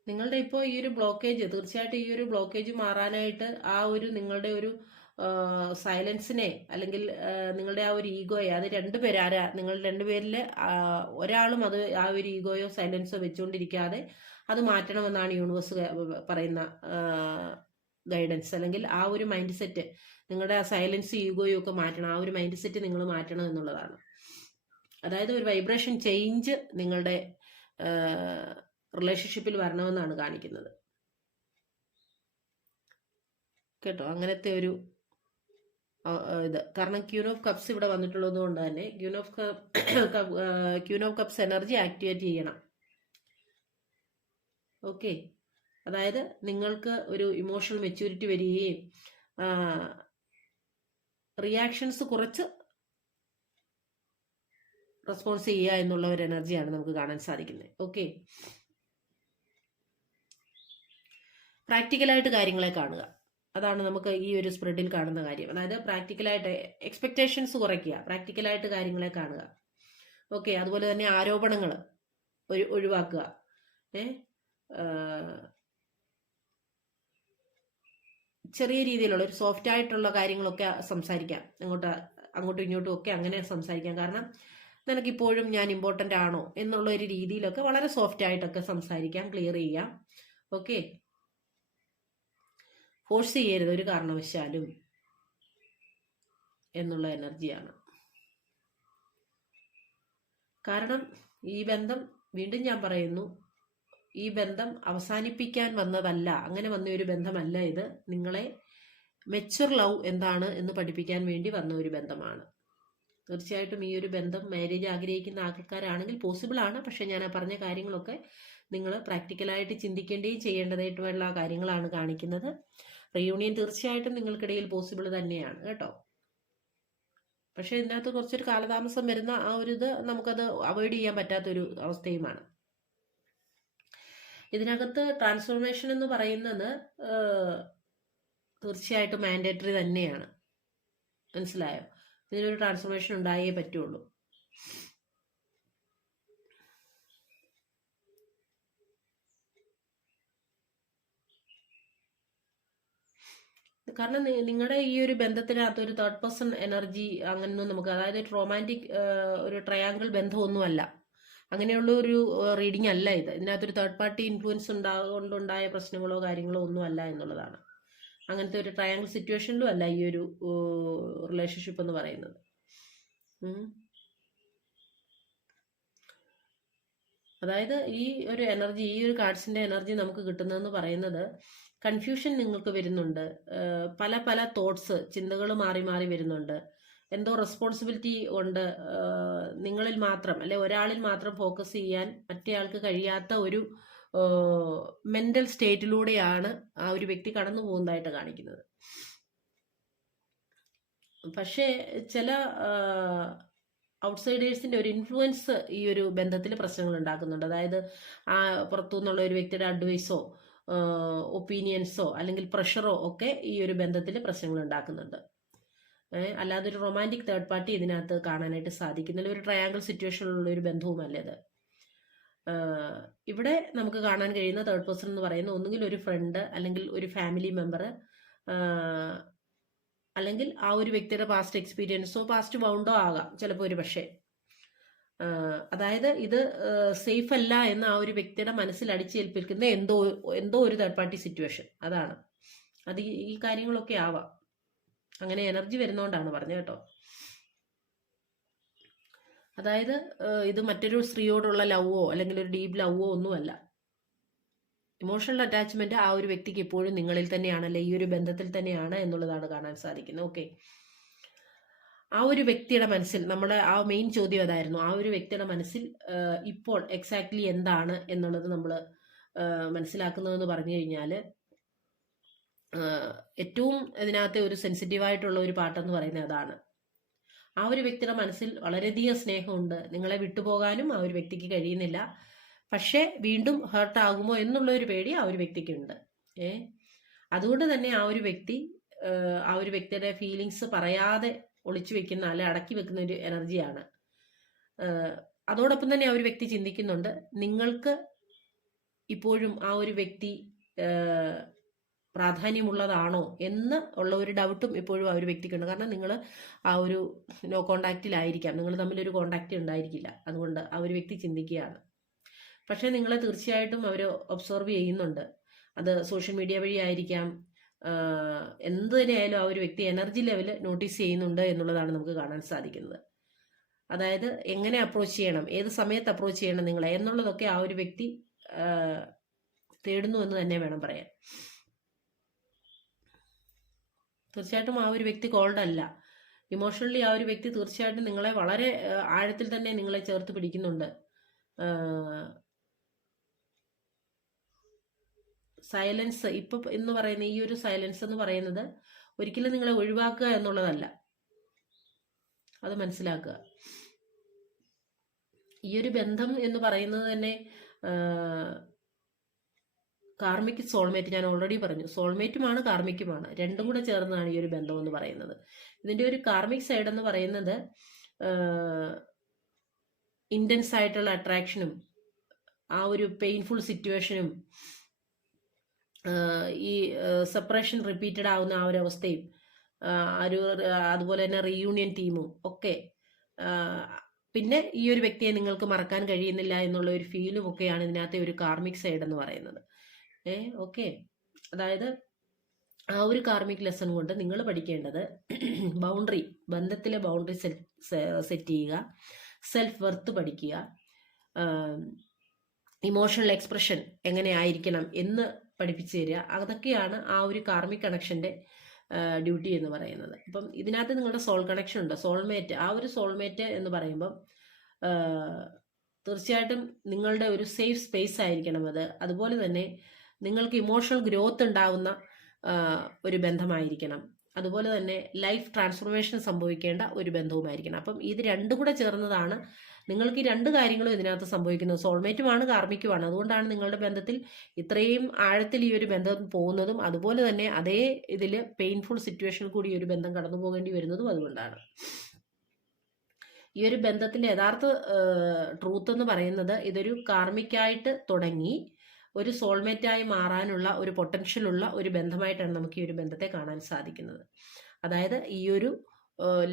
നിങ്ങളുടെ ഇപ്പോൾ ഈ ഒരു ബ്ലോക്കേജ് തീർച്ചയായിട്ടും ഈ ഒരു ബ്ലോക്കേജ് മാറാനായിട്ട് ആ ഒരു നിങ്ങളുടെ ഒരു സൈലൻസിനെ അല്ലെങ്കിൽ നിങ്ങളുടെ ആ ഒരു ഈഗോയെ അത് രണ്ടുപേരെ ആരാ നിങ്ങൾ രണ്ടുപേരിൽ ഒരാളും അത് ആ ഒരു ഈഗോയോ സൈലൻസോ വെച്ചുകൊണ്ടിരിക്കാതെ അത് മാറ്റണമെന്നാണ് യൂണിവേഴ്സ് പറയുന്ന ഗൈഡൻസ്. അല്ലെങ്കിൽ ആ ഒരു മൈൻഡ് സെറ്റ് നിങ്ങളുടെ സൈലൻസ് ഈഗോയും ഒക്കെ മാറ്റണം. ആ ഒരു മൈൻഡ് സെറ്റ് നിങ്ങൾ മാറ്റണം എന്നുള്ളതാണ്. അതായത് ഒരു വൈബ്രേഷൻ ചേഞ്ച് നിങ്ങളുടെ റിലേഷൻഷിപ്പിൽ വരണമെന്നാണ് കാണിക്കുന്നത്. കേട്ടോ? അങ്ങനത്തെ ഒരു ഇത്. കാരണം ക്യൂൻ ഓഫ് കപ്സ് ഇവിടെ വന്നിട്ടുള്ളത് കൊണ്ട് തന്നെ queen of queen of cups energy activate ചെയ്യണം. ഓക്കെ. അതായത് നിങ്ങൾക്ക് ഒരു ഇമോഷണൽ മെച്യൂരിറ്റി വരികയും റിയാക്ഷൻസ് കുറച്ച് റെസ്പോൺസ് ചെയ്യുക എന്നുള്ള ഒരു എനർജിയാണ് നമുക്ക് കാണാൻ സാധിക്കുന്നത്. ഓക്കെ. പ്രാക്ടിക്കലായിട്ട് കാര്യങ്ങളെ കാണുക. അതാണ് നമുക്ക് ഈ ഒരു സ്പ്രെഡിൽ കാണുന്ന കാര്യം. അതായത് പ്രാക്ടിക്കലായിട്ട് എക്സ്പെക്ടേഷൻസ് കുറയ്ക്കുക. പ്രാക്ടിക്കലായിട്ട് കാര്യങ്ങളെ കാണുക. ഓക്കെ. അതുപോലെ തന്നെ ആരോപണങ്ങൾ ഒഴിവാക്കുക. ഏ? ആ, ചെറിയ രീതിയിലുള്ള ഒരു സോഫ്റ്റ് ആയിട്ടുള്ള കാര്യങ്ങളൊക്കെ സംസാരിക്കാം. അങ്ങോട്ട് അങ്ങോട്ടും ഇങ്ങോട്ടും ഒക്കെ അങ്ങനെ സംസാരിക്കാം. കാരണം നിനക്കിപ്പോഴും ഞാൻ ഇമ്പോർട്ടന്റ് ആണോ എന്നുള്ള ഒരു രീതിയിലൊക്കെ വളരെ സോഫ്റ്റ് ആയിട്ടൊക്കെ സംസാരിക്കാം ക്ലിയർ ചെയ്യാം. ഓക്കെ ഫോഴ്സ് ചെയ്യരുത് ഒരു കാരണവശാലും എന്നുള്ള എനർജിയാണ് കാരണം ഈ ബന്ധം വീണ്ടും ഞാൻ പറയുന്നു. ഈ ബന്ധം അവസാനിപ്പിക്കാൻ വന്നതല്ല. അങ്ങനെ വന്ന ഒരു ബന്ധമല്ല ഇത്. നിങ്ങളെ മെച്ചുർ ലവ് എന്താണ് എന്ന് പഠിപ്പിക്കാൻ വേണ്ടി വന്ന ഒരു ബന്ധമാണ്. തീർച്ചയായിട്ടും ഈ ഒരു ബന്ധം മാരേജ് ആഗ്രഹിക്കുന്ന ആൾക്കാരാണെങ്കിൽ പോസിബിൾ ആണ്. പക്ഷെ ഞാൻ പറഞ്ഞ കാര്യങ്ങളൊക്കെ നിങ്ങൾ പ്രാക്ടിക്കലായിട്ട് ചിന്തിക്കേണ്ടിയും ചെയ്യേണ്ടതായിട്ടുള്ള കാര്യങ്ങളാണ് കാണിക്കുന്നത്. റീയൂണിയൻ തീർച്ചയായിട്ടും നിങ്ങൾക്കിടയിൽ പോസിബിൾ തന്നെയാണ് കേട്ടോ. പക്ഷെ ഇതിനകത്ത് കുറച്ചൊരു കാലതാമസം വരുന്ന ആ ഒരു ഇത് നമുക്കത് അവോയ്ഡ് ചെയ്യാൻ പറ്റാത്തൊരു അവസ്ഥയുമാണ്. ഇതിനകത്ത് ട്രാൻസ്ഫോർമേഷൻ എന്ന് പറയുന്നത് തീർച്ചയായിട്ടും മാൻഡേറ്ററി തന്നെയാണ്. മനസ്സിലായോ? ഇതിനൊരു ട്രാൻസ്ഫോർമേഷൻ ഉണ്ടായേ പറ്റുള്ളൂ. കാരണം നിങ്ങളുടെ ഈ ഒരു ബന്ധത്തിനകത്ത് ഒരു തേർഡ് പേഴ്സൺ എനർജി അങ്ങനെയൊന്നും നമുക്ക് അതായത് റൊമാന്റിക് ഒരു ട്രയാങ്കിൾ ബന്ധമൊന്നുമല്ല. അങ്ങനെയുള്ള ഒരു റീഡിംഗ് അല്ല ഇത്. ഇതിനകത്തൊരു തേർഡ് പാർട്ടി ഇൻഫ്ലുവൻസ് ഉണ്ടാകൊണ്ടുണ്ടായ പ്രശ്നങ്ങളോ കാര്യങ്ങളോ ഒന്നും അല്ല എന്നുള്ളതാണ്. അങ്ങനത്തെ ഒരു ട്രയാങ്കിൾ സിറ്റുവേഷനിലും അല്ല ഈ ഒരു റിലേഷൻഷിപ്പ് എന്ന് പറയുന്നത്. അതായത് ഈ ഒരു എനർജി ഈ ഒരു കാർഡ്സിന്റെ എനർജി നമുക്ക് കിട്ടുന്നതെന്ന് പറയുന്നത് കൺഫ്യൂഷൻ നിങ്ങൾക്ക് വരുന്നുണ്ട്. പല പല തോട്ട്സ് ചിന്തകൾ മാറി മാറി വരുന്നുണ്ട്. എന്തോ റെസ്പോൺസിബിലിറ്റി ഉണ്ട് നിങ്ങളിൽ മാത്രം അല്ലെ ഒരാളിൽ മാത്രം ഫോക്കസ് ചെയ്യാൻ മറ്റേയാൾക്ക് കഴിയാത്ത ഒരു മെന്റൽ സ്റ്റേറ്റിലൂടെയാണ് ആ ഒരു വ്യക്തി കടന്നു പോകുന്നതായിട്ട് കാണിക്കുന്നത്. പക്ഷേ ചില ഔട്ട്സൈഡേഴ്സിന്റെ ഒരു ഇൻഫ്ലുവൻസ് ഈ ഒരു ബന്ധത്തിൽ പ്രശ്നങ്ങൾ ഉണ്ടാക്കുന്നുണ്ട്. അതായത് ആ പുറത്തു നിന്നുള്ള ഒരു വ്യക്തിയുടെ അഡ്വൈസോ ഒപ്പീനിയൻസോ അല്ലെങ്കിൽ പ്രഷറോ ഒക്കെ ഈ ഒരു ബന്ധത്തിൽ പ്രശ്നങ്ങൾ ഉണ്ടാക്കുന്നുണ്ട്. അല്ലാതെ ഒരു റൊമാന്റിക് തേർഡ് പാർട്ടി ഇതിനകത്ത് കാണാനായിട്ട് സാധിക്കുന്നില്ല ഒരു ട്രയാങ്കിൾ സിറ്റുവേഷനിലുള്ള ഒരു ബന്ധവുമല്ല ഇത്. ഇവിടെ നമുക്ക് കാണാൻ കഴിയുന്ന തേർഡ് പേഴ്സൺ എന്ന് പറയുന്ന ഒന്നുകിൽ ഒരു ഫ്രണ്ട് അല്ലെങ്കിൽ ഒരു ഫാമിലി മെമ്പർ അല്ലെങ്കിൽ ആ ഒരു വ്യക്തിയുടെ പാസ്റ്റ് എക്സ്പീരിയൻസോ പാസ്റ്റ് ബൗണ്ടോ ആകാം ചിലപ്പോൾ ഒരു പക്ഷേ. അതായത് ഇത് സേഫ് അല്ല എന്ന് ആ ഒരു വ്യക്തിയുടെ മനസ്സിൽ അടിച്ചേൽപ്പിക്കുന്ന എന്തോ എന്തോ ഒരു തേർഡ് പാർട്ടി സിറ്റുവേഷൻ അതാണ്. അത് ഈ കാര്യങ്ങളൊക്കെ ആവാം. അങ്ങനെ എനർജി വരുന്നോണ്ടാണ് പറഞ്ഞത് കേട്ടോ. അതായത് ഇത് മറ്റൊരു സ്ത്രീയോടുള്ള ലവോ അല്ലെങ്കിൽ ഒരു ഡീപ് ലവോ ഒന്നുമല്ല. ഇമോഷണൽ അറ്റാച്ച്മെന്റ് ആ ഒരു വ്യക്തിക്ക് എപ്പോഴും നിങ്ങളിൽ തന്നെയാണ് അല്ലെ ഈ ഒരു ബന്ധത്തിൽ തന്നെയാണ് എന്നുള്ളതാണ് കാണാൻ സാധിക്കുന്നത്. ഓക്കെ ആ ഒരു വ്യക്തിയുടെ മനസ്സിൽ നമ്മുടെ ആ മെയിൻ ചോദ്യം അതായിരുന്നു. ആ ഒരു വ്യക്തിയുടെ മനസ്സിൽ ഇപ്പോൾ എക്സാക്ട്ലി എന്താണ് എന്നുള്ളത് നമ്മൾ മനസ്സിലാക്കുന്നതെന്ന് പറഞ്ഞു കഴിഞ്ഞാൽ ഏറ്റവും ഇതിനകത്തെ ഒരു സെൻസിറ്റീവായിട്ടുള്ള ഒരു പാട്ടെന്ന് പറയുന്നത് അതാണ്. ആ ഒരു വ്യക്തിയുടെ മനസ്സിൽ വളരെയധികം സ്നേഹമുണ്ട്. നിങ്ങളെ വിട്ടുപോകാനും ആ ഒരു വ്യക്തിക്ക് കഴിയുന്നില്ല. പക്ഷേ വീണ്ടും ഹേർട്ട് ആകുമോ എന്നുള്ള ഒരു പേടി ആ ഒരു വ്യക്തിക്കുണ്ട്. ഏ അതുകൊണ്ട് തന്നെ ആ ഒരു വ്യക്തി ആ ഒരു വ്യക്തിയുടെ ഫീലിങ്സ് പറയാതെ ഒളിച്ചു വെക്കുന്ന അല്ലെ അടക്കി വെക്കുന്ന ഒരു എനർജിയാണ് അതോടൊപ്പം തന്നെ ആ ഒരു വ്യക്തി ചിന്തിക്കുന്നുണ്ട്. നിങ്ങൾക്ക് ഇപ്പോഴും ആ ഒരു വ്യക്തി പ്രാധാന്യമുള്ളതാണോ എന്ന് ഉള്ള ഒരു ഡൗട്ടും ഇപ്പോഴും ആ ഒരു വ്യക്തിക്കുണ്ട്. കാരണം നിങ്ങൾ ആ ഒരു നോ കോണ്ടാക്റ്റിലായിരിക്കാം നിങ്ങൾ തമ്മിൽ ഒരു കോണ്ടാക്റ്റ് ഉണ്ടായിരിക്കില്ല. അതുകൊണ്ട് ആ ഒരു വ്യക്തി ചിന്തിക്കുകയാണ്. പക്ഷേ നിങ്ങളെ തീർച്ചയായിട്ടും അവർ ഒബ്സർവ് ചെയ്യുന്നുണ്ട്. അത് സോഷ്യൽ മീഡിയ വഴി ആയിരിക്കാം. എന്ത് തന്നെയായാലും ആ ഒരു വ്യക്തി എനർജി ലെവൽ നോട്ടീസ് ചെയ്യുന്നുണ്ട് എന്നുള്ളതാണ് നമുക്ക് കാണാൻ സാധിക്കുന്നത്. അതായത് എങ്ങനെ അപ്രോച്ച് ചെയ്യണം? ഏത് സമയത്ത് അപ്രോച്ച് ചെയ്യണം നിങ്ങളെ? എന്നുള്ളതൊക്കെ ആ ഒരു വ്യക്തി തേടുന്നു എന്ന് തന്നെ വേണം പറയാൻ. തീർച്ചയായിട്ടും ആ ഒരു വ്യക്തി കോൾഡ് അല്ല. ഇമോഷണലി ആ ഒരു വ്യക്തി തീർച്ചയായിട്ടും നിങ്ങളെ വളരെ ആഴത്തിൽ തന്നെ നിങ്ങളെ ചേർത്ത് പിടിക്കുന്നുണ്ട്. സൈലൻസ് ഇപ്പൊ എന്ന് പറയുന്ന ഈ ഒരു സൈലൻസ് എന്ന് പറയുന്നത് ഒരിക്കലും നിങ്ങളെ ഒഴിവാക്കുക എന്നുള്ളതല്ല. അത് മനസ്സിലാക്കുക. ഈ ഒരു ബന്ധം എന്ന് പറയുന്നത് തന്നെ കാർമിക് സോൾമേറ്റ് ഞാൻ ഓൾറെഡി പറഞ്ഞു. സോൾമേറ്റുമാണ് കാർമിക്കുമാണ് രണ്ടും കൂടെ ചേർന്നാണ് ഈ ഒരു ബന്ധം എന്ന് പറയുന്നത്. ഇതിന്റെ ഒരു കാർമിക് സൈഡ് എന്ന് പറയുന്നത് ഇന്റൻസ് ആയിട്ടുള്ള അട്രാക്ഷനും ആ ഒരു പെയിൻഫുൾ സിറ്റുവേഷനും ഈ സെപ്പറേഷൻ റിപ്പീറ്റഡ് ആവുന്ന ആ ഒരു അവസ്ഥയും ഒരു അതുപോലെ തന്നെ റീയൂണിയൻ ടീമും ഒക്കെ പിന്നെ ഈ ഒരു വ്യക്തിയെ നിങ്ങൾക്ക് മറക്കാൻ കഴിയുന്നില്ല എന്നുള്ള ഒരു ഫീലും ഒക്കെയാണ് ഇതിനകത്തെ ഒരു കാർമിക് സൈഡ് എന്ന് പറയുന്നത്. ഏ ഓക്കെ. അതായത് ആ ഒരു കാർമിക് ലെസൺ കൊണ്ട് നിങ്ങൾ പഠിക്കേണ്ടത് ബൗണ്ടറി ബന്ധത്തിലെ ബൗണ്ടറി സെറ്റ് ചെയ്യുക സെൽഫ് വെർത്ത് പഠിക്കുക ഇമോഷണൽ എക്സ്പ്രഷൻ എങ്ങനെ ആയിരിക്കണം എന്ന് പഠിപ്പിച്ചു തരിക. അതൊക്കെയാണ് ആ ഒരു കാർമിക് കണക്ഷന്റെ ഡ്യൂട്ടി എന്ന് പറയുന്നത്. അപ്പം ഇതിനകത്ത് നിങ്ങളുടെ സോൾ കണക്ഷൻ ഉണ്ട്. സോൾമേറ്റ് ആ ഒരു സോൾമേറ്റ് എന്ന് പറയുമ്പം തീർച്ചയായിട്ടും നിങ്ങളുടെ ഒരു സേഫ് സ്പേസ് ആയിരിക്കണം അത്. അതുപോലെ തന്നെ നിങ്ങൾക്ക് ഇമോഷണൽ ഗ്രോത്ത് ഉണ്ടാവുന്ന ഒരു ബന്ധമായിരിക്കണം. അതുപോലെ തന്നെ ലൈഫ് ട്രാൻസ്ഫോർമേഷൻ സംഭവിക്കേണ്ട ഒരു ബന്ധവുമായിരിക്കണം. അപ്പം ഇത് രണ്ടും കൂടെ ചേർന്നതാണ്. നിങ്ങൾക്ക് ഈ രണ്ട് കാര്യങ്ങളും ഇതിനകത്ത് സംഭവിക്കുന്നത്. സോൾമേറ്റുമാണ് കാർമിക്കുമാണ് അതുകൊണ്ടാണ് നിങ്ങളുടെ ബന്ധത്തിൽ ഇത്രയും ആഴത്തിൽ ഈ ഒരു ബന്ധം പോകുന്നതും അതുപോലെ തന്നെ അതേ ഇതിൽ പെയിൻഫുൾ സിറ്റുവേഷൻ കൂടി ഈ ഒരു ബന്ധം കടന്നു പോകേണ്ടി വരുന്നതും അതുകൊണ്ടാണ്. ഈ ഒരു ബന്ധത്തിന്റെ യഥാർത്ഥ ട്രൂത്ത് എന്ന് പറയുന്നത് ഇതൊരു കാർമിക്കായിട്ട് തുടങ്ങി ഒരു സോൾമേറ്റായി മാറാനുള്ള ഒരു പൊട്ടൻഷ്യൽ ഉള്ള ഒരു ബന്ധമായിട്ടാണ് നമുക്ക് ഈ ഒരു ബന്ധത്തെ കാണാൻ സാധിക്കുന്നത്. അതായത് ഈ ഒരു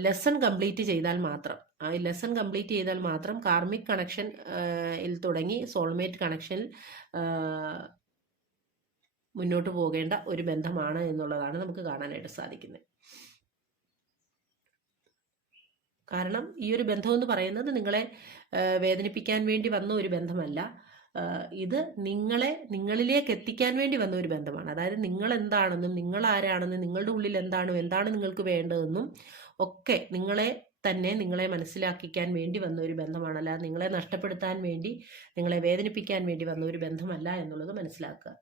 ലെസൺ കംപ്ലീറ്റ് ചെയ്താൽ മാത്രം ആ ലെസൺ കംപ്ലീറ്റ് ചെയ്താൽ മാത്രം കാർമിക് കണക്ഷൻ തുടങ്ങി സോൾമേറ്റ് കണക്ഷനിൽ മുന്നോട്ട് പോകേണ്ട ഒരു ബന്ധമാണ് എന്നുള്ളതാണ് നമുക്ക് കാണാനായിട്ട് സാധിക്കുന്നത്. കാരണം ഈ ഒരു ബന്ധം എന്ന് പറയുന്നത് നിങ്ങളെ വേദനിപ്പിക്കാൻ വേണ്ടി വന്ന ഒരു ബന്ധമല്ല. ഇത് നിങ്ങളെ നിങ്ങളിലേക്ക് എത്തിക്കാൻ വേണ്ടി വന്ന ഒരു ബന്ധമാണ്. അതായത് നിങ്ങൾ എന്താണെന്നും നിങ്ങൾ ആരാണെന്നും നിങ്ങളുടെ ഉള്ളിൽ എന്താണോ എന്താണ് നിങ്ങൾക്ക് വേണ്ടതെന്നും ഒക്കെ നിങ്ങളെ തന്നെ നിങ്ങളെ മനസ്സിലാക്കിക്കാൻ വേണ്ടി വന്ന ഒരു ബന്ധമാണ്. അല്ലാതെ നിങ്ങളെ നഷ്ടപ്പെടുത്താൻ വേണ്ടി നിങ്ങളെ വേദനിപ്പിക്കാൻ വേണ്ടി വന്ന ഒരു ബന്ധമല്ല എന്നുള്ളത് മനസ്സിലാക്കുക.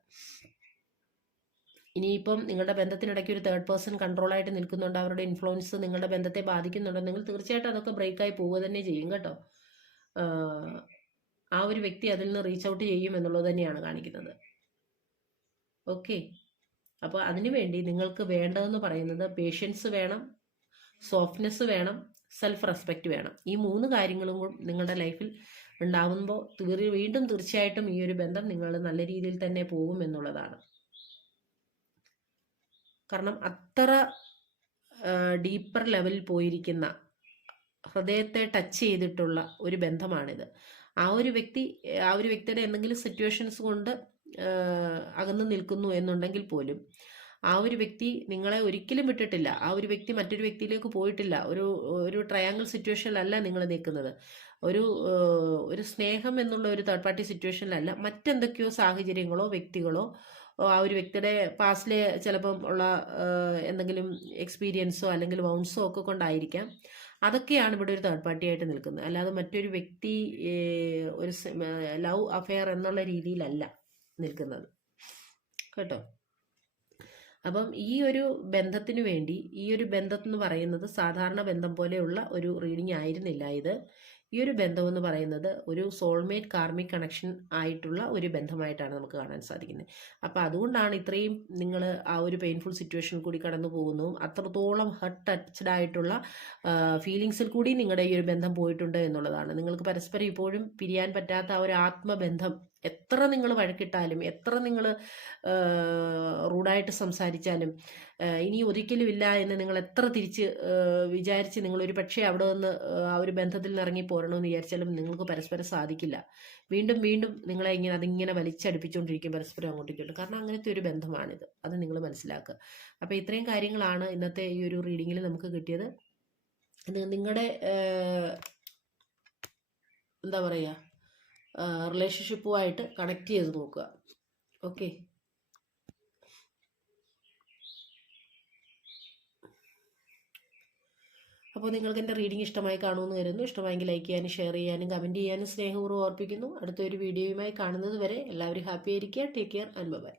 ഇനിയിപ്പം നിങ്ങളുടെ ബന്ധത്തിനിടയ്ക്ക് ഒരു തേർഡ് പേഴ്സൺ കൺട്രോളായിട്ട് നിൽക്കുന്നുണ്ട്. അവരുടെ ഇൻഫ്ലുവൻസ് നിങ്ങളുടെ ബന്ധത്തെ ബാധിക്കുന്നുണ്ടോ. നിങ്ങൾ തീർച്ചയായിട്ടും അതൊക്കെ ബ്രേക്കായി പോവുക തന്നെ ചെയ്യും കേട്ടോ. ആ ഒരു വ്യക്തി അതിൽ നിന്ന് റീച്ച് ഔട്ട് ചെയ്യും എന്നുള്ളത് തന്നെയാണ് കാണിക്കുന്നത്. ഓക്കെ അപ്പോൾ അതിനുവേണ്ടി നിങ്ങൾക്ക് വേണ്ടതെന്ന് പറയുന്നത് പേഷ്യൻസ് വേണം സോഫ്റ്റ്നെസ് വേണം സെൽഫ് റെസ്പെക്റ്റ് വേണം. ഈ മൂന്ന് കാര്യങ്ങളും നിങ്ങളുടെ ലൈഫിൽ ഉണ്ടാകുമ്പോൾ തീർ വീണ്ടും തീർച്ചയായിട്ടും ഈ ഒരു ബന്ധം നിങ്ങൾ നല്ല രീതിയിൽ തന്നെ പോകും എന്നുള്ളതാണ്. കാരണം അത്ര ഡീപ്പർ ലെവലിൽ പോയിരിക്കുന്ന ഹൃദയത്തെ ടച്ച് ചെയ്തിട്ടുള്ള ഒരു ബന്ധമാണിത്. ആ ഒരു വ്യക്തി ആ ഒരു വ്യക്തിയുടെ എന്തെങ്കിലും സിറ്റുവേഷൻസ് കൊണ്ട് അകന്ന് നിൽക്കുന്നു എന്നുണ്ടെങ്കിൽ പോലും ആ ഒരു വ്യക്തി നിങ്ങളെ ഒരിക്കലും വിട്ടിട്ടില്ല. ആ ഒരു വ്യക്തി മറ്റൊരു വ്യക്തിയിലേക്ക് പോയിട്ടില്ല. ഒരു ഒരു ട്രയാങ്കിൾ സിറ്റുവേഷനിലല്ല നിങ്ങൾ നിൽക്കുന്നത്. ഒരു ഒരു സ്നേഹം എന്നുള്ള ഒരു തേർഡ് പാർട്ടി സിറ്റുവേഷനിലല്ല മറ്റെന്തൊക്കെയോ സാഹചര്യങ്ങളോ വ്യക്തികളോ ആ ഒരു വ്യക്തിയുടെ പാസ്റ്റിലെ ചിലപ്പം ഉള്ള എന്തെങ്കിലും എക്സ്പീരിയൻസോ അല്ലെങ്കിൽ വൗൺസോ ഒക്കെ കൊണ്ടായിരിക്കാം. അതൊക്കെയാണ് ഇവിടെ ഒരു തേർഡ് പാർട്ടി ആയിട്ട് നിൽക്കുന്നത്. അല്ലാതെ മറ്റൊരു വ്യക്തി ഒരു ലവ് അഫെയർ എന്നുള്ള രീതിയിലല്ല നിൽക്കുന്നത്. കേട്ടോ? അപ്പം ഈ ഒരു ബന്ധത്തിന് വേണ്ടി ഈ ഒരു ബന്ധം എന്ന് പറയുന്നത് സാധാരണ ബന്ധം പോലെയുള്ള ഒരു റീഡിംഗ് ആയിരുന്നില്ല ഇത്. ഈ ഒരു ബന്ധം എന്ന് പറയുന്നത് ഒരു സോൾമേറ്റ് കാർമിക് കണക്ഷൻ ആയിട്ടുള്ള ഒരു ബന്ധമായിട്ടാണ് നമുക്ക് കാണാൻ സാധിക്കുന്നത്. അപ്പോൾ അതുകൊണ്ടാണ് ഇത്രയും നിങ്ങൾ ആ ഒരു പെയിൻഫുൾ സിറ്റുവേഷനിൽ കൂടി കടന്നു പോകുന്നതും അത്രത്തോളം ഹർട്ട് ടച്ച്ഡ് ആയിട്ടുള്ള ഫീലിങ്സിൽ കൂടി നിങ്ങളുടെ ഈ ഒരു ബന്ധം പോയിട്ടുണ്ട് എന്നുള്ളതാണ്. നിങ്ങൾക്ക് പരസ്പരം ഇപ്പോഴും പിരിയാൻ പറ്റാത്ത ആ ഒരു ആത്മബന്ധം എത്ര നിങ്ങൾ വഴക്കിട്ടാലും എത്ര നിങ്ങൾ റൂഡായിട്ട് സംസാരിച്ചാലും ഇനി ഒരിക്കലും ഇല്ല എന്ന് നിങ്ങൾ എത്ര തിരിച്ച് വിചാരിച്ച് നിങ്ങൾ ഒരു പക്ഷേ അവിടെ നിന്ന് ആ ഒരു ബന്ധത്തിൽ നിന്ന് ഇറങ്ങി പോരണമെന്ന് വിചാരിച്ചാലും നിങ്ങൾക്ക് പരസ്പരം സാധിക്കില്ല. വീണ്ടും വീണ്ടും നിങ്ങളെ ഇങ്ങനെ അതിങ്ങനെ വലിച്ചടുപ്പിച്ചുകൊണ്ടിരിക്കും പരസ്പരം അങ്ങോട്ടും കാരണം അങ്ങനത്തെ ഒരു ബന്ധമാണിത്. അത് നിങ്ങൾ മനസ്സിലാക്കുക. അപ്പോൾ ഇത്രയും കാര്യങ്ങളാണ് ഇന്നത്തെ ഈ ഒരു റീഡിങ്ങിൽ നമുക്ക് കിട്ടിയത്. നിങ്ങളുടെ എന്താ പറയുക റിലേഷൻഷിപ്പുമായിട്ട് കണക്ട് ചെയ്ത് നോക്കുക. ഓക്കെ അപ്പോൾ നിങ്ങൾക്ക് എന്റെ റീഡിംഗ് ഇഷ്ടമായി കാണുമെന്ന് കരുതുന്നു. ഇഷ്ടമായെങ്കിൽ ലൈക്ക് ചെയ്യാനും ഷെയർ ചെയ്യാനും കമന്റ് ചെയ്യാനും സ്നേഹപൂർവം ഓർപ്പിക്കുന്നു. അടുത്തൊരു വീഡിയോയുമായി കാണുന്നത് വരെ എല്ലാവരും ഹാപ്പി ആയിരിക്കുക. Take care and by